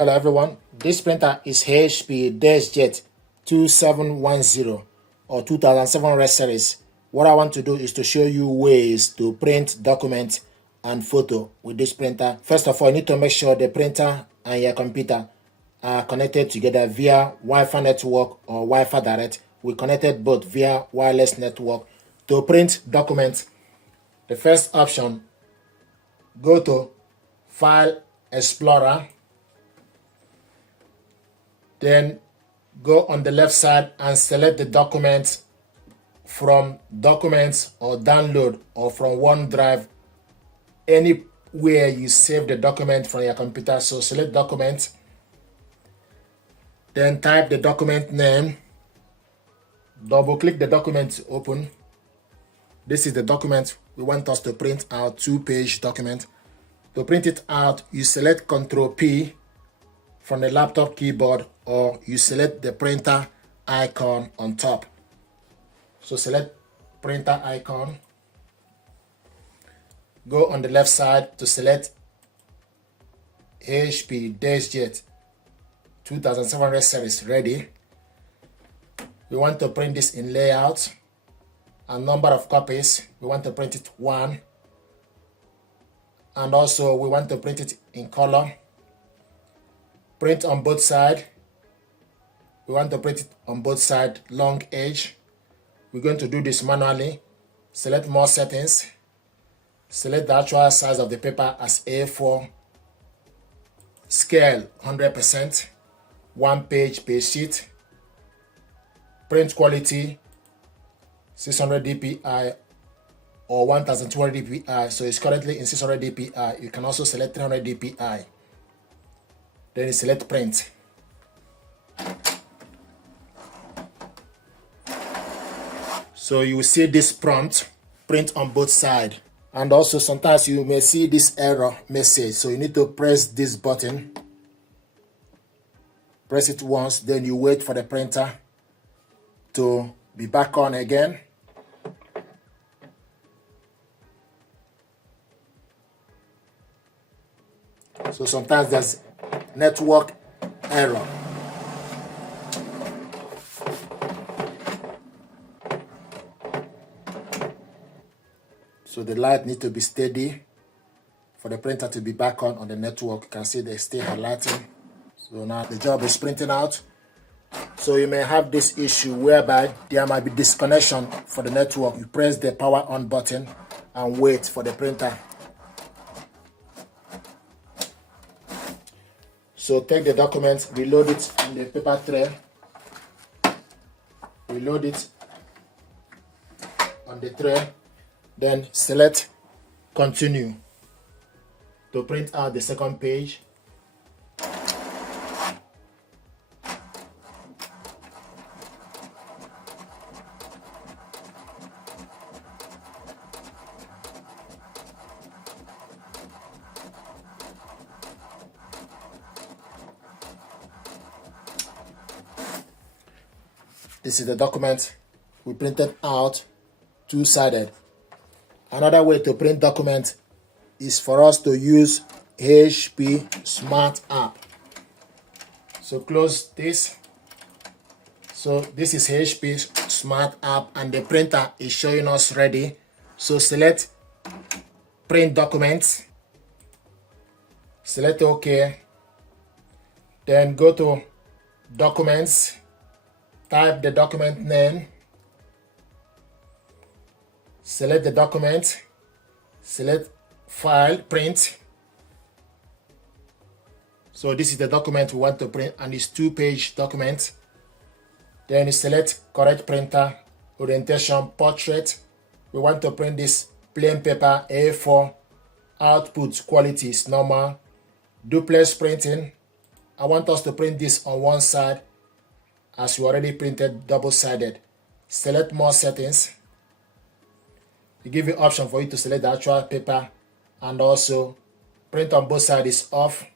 Hello everyone, this printer is HP Deskjet 2710 or 2007 series. What I want to do is to show you ways to print documents and photo with this printer. First of all, you need to make sure the printer and your computer are connected together via Wi-Fi network or Wi-Fi direct. We connected both via wireless network. To print documents, the first option, go to File Explorer. Then go on the left side and select the document from Documents or Download or from OneDrive, anywhere you save the document from your computer. So select Document, then type the document name, double click the document to open. This is the document we want us to print out, 2-page document. To print it out, you select Ctrl P from the laptop keyboard, or you select the printer icon on top. So select printer icon, go on the left side to select HP Deskjet 2700 series ready. We want to print this in layout and number of copies. We want to print it 1, and also we want to print it in color. Print on both sides. We want to print it on both sides, long edge. We're going to do this manually. Select more settings. Select the actual size of the paper as A4. Scale 100%. 1 page per sheet. Print quality 600 dpi or 1200 dpi. So it's currently in 600 dpi. You can also select 300 dpi. Then you select print. So you will see this prompt, print on both sides. And also sometimes you may see this error message. So you need to press this button. Press it once, then you wait for the printer to be back on again. So sometimes there's network error. So the light needs to be steady for the printer to be back on the network. You can see they stay highlighting. So now the job is printing out. So you may have this issue whereby there might be disconnection for the network. You press the power on button and wait for the printer. So take the document, reload it in the paper tray, reload it on the tray, then select continue to print out the second page. This is the document we printed out, 2-sided. Another way to print documents is for us to use HP Smart App. So close this. So this is HP Smart App and the printer is showing us ready. So select print documents, select OK, then go to documents. Type the document name, select the document, select file, print. So this is the document we want to print and it's 2-page document. Then you select correct printer, orientation, portrait. We want to print this plain paper A4, output quality is normal. Duplex printing, I want us to print this on one side as you already printed double-sided. Select more settings. It gives you option for you to select the actual paper, and also print on both sides is off.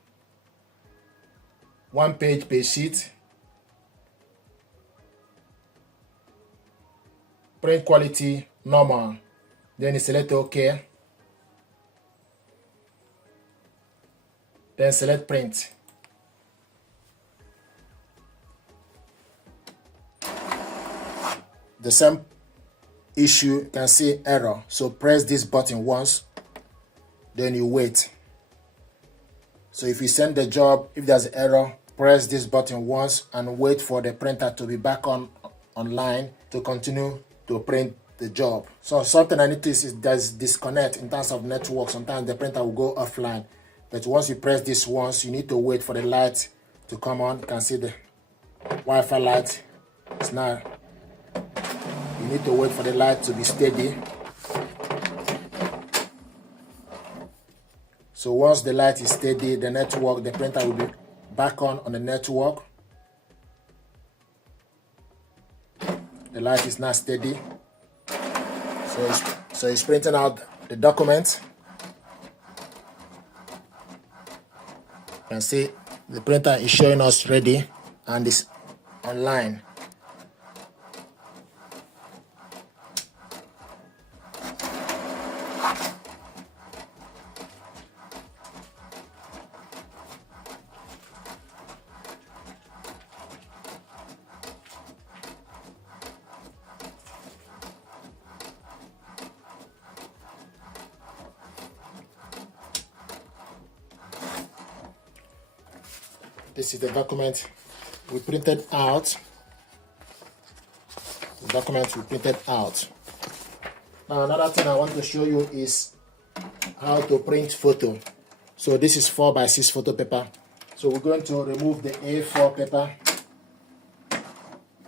1 page per sheet. Print quality normal. Then you select OK. Then select print. the same issue, you can see error. So press this button once, then you wait. So if you send the job, if there's an error, press this button once and wait for the printer to be back online to continue to print the job. So something I noticed is there's disconnect in terms of network. Sometimes the printer will go offline, but once you press this once, you need to wait for the light to come on. You can see the Wi-Fi light. It's now, you need to wait for the light to be steady. So once the light is steady, the network, the printer will be back on the network. The light is not steady. So it's printing out the document. You can see the printer is showing us ready and it's online. This is the document we printed out. The document we printed out. Now another thing I want to show you is how to print photo. So this is 4x6 photo paper. So we're going to remove the A4 paper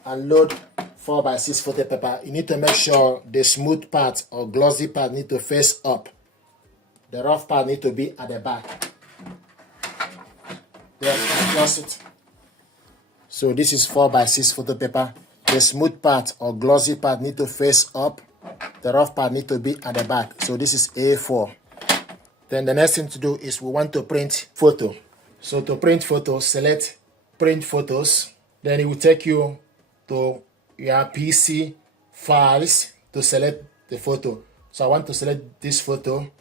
and load 4x6 photo paper. You need to make sure the smooth part or glossy part need to face up. The rough part need to be at the back. Then adjust it. So this is 4x6 photo paper. The smooth part or glossy part need to face up. The rough part need to be at the back. So this is A4. Then the next thing to do is we want to print photo. So to print photos, select print photos. Then it will take you to your PC files to select the photo. So I want to select this photo.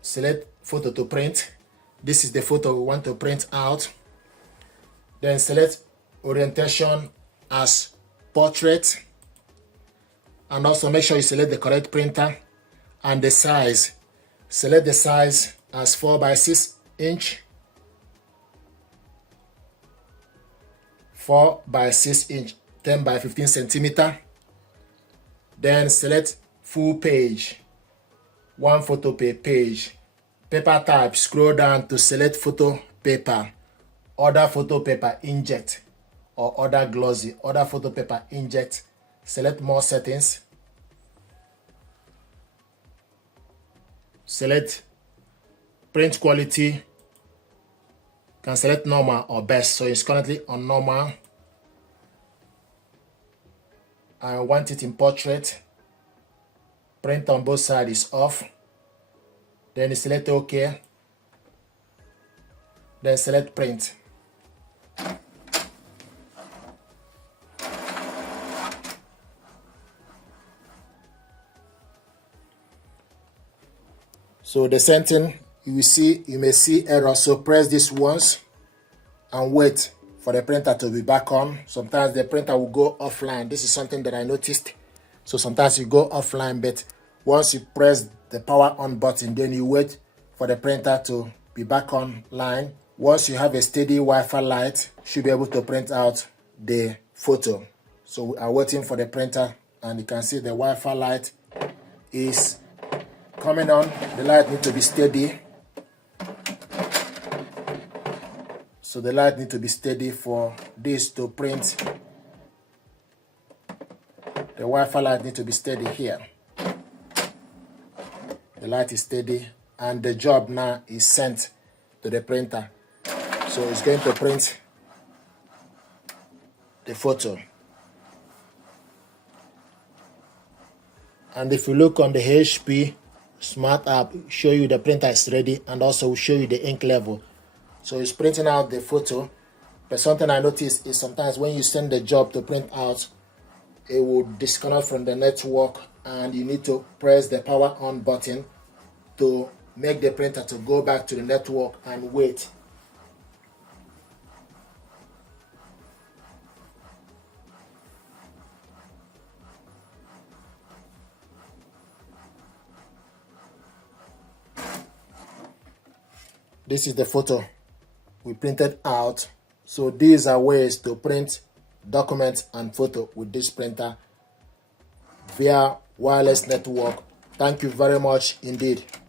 Select photo to print. This is the photo we want to print out. Then select orientation as portrait. And also make sure you select the correct printer and the size. Select the size as 4x6 inch. 4x6 inch, 10 by 15 centimeter. Then select full page, 1 photo per page. Paper type, scroll down to select photo paper, other photo paper inkjet, or other glossy, other photo paper inkjet. Select more settings. Select print quality. Can select normal or best. So it's currently on normal. I want it in portrait. Print on both sides is off. Then select OK. Then select print. So the same thing, you may see error. So press this once and wait for the printer to be back on. Sometimes the printer will go offline. This is something that I noticed. So sometimes you go offline, but once you press the power on button, then you wait for the printer to be back online. Once you have a steady Wi-Fi light, you should be able to print out the photo. So we are waiting for the printer, and you can see the Wi-Fi light is coming on. The light needs to be steady. So the light needs to be steady for this to print. The Wi-Fi light needs to be steady here. The light is steady, and the job now is sent to the printer. So it's going to print the photo. And if you look on the HP Smart app, show you the printer is ready, and also will show you the ink level. So it's printing out the photo. But something I noticed is sometimes when you send the job to print out, it will disconnect from the network, and you need to press the power on button to make the printer to go back to the network and wait. This is the photo we printed out. So these are ways to print documents and photo with this printer via wireless network. Thank you very much indeed.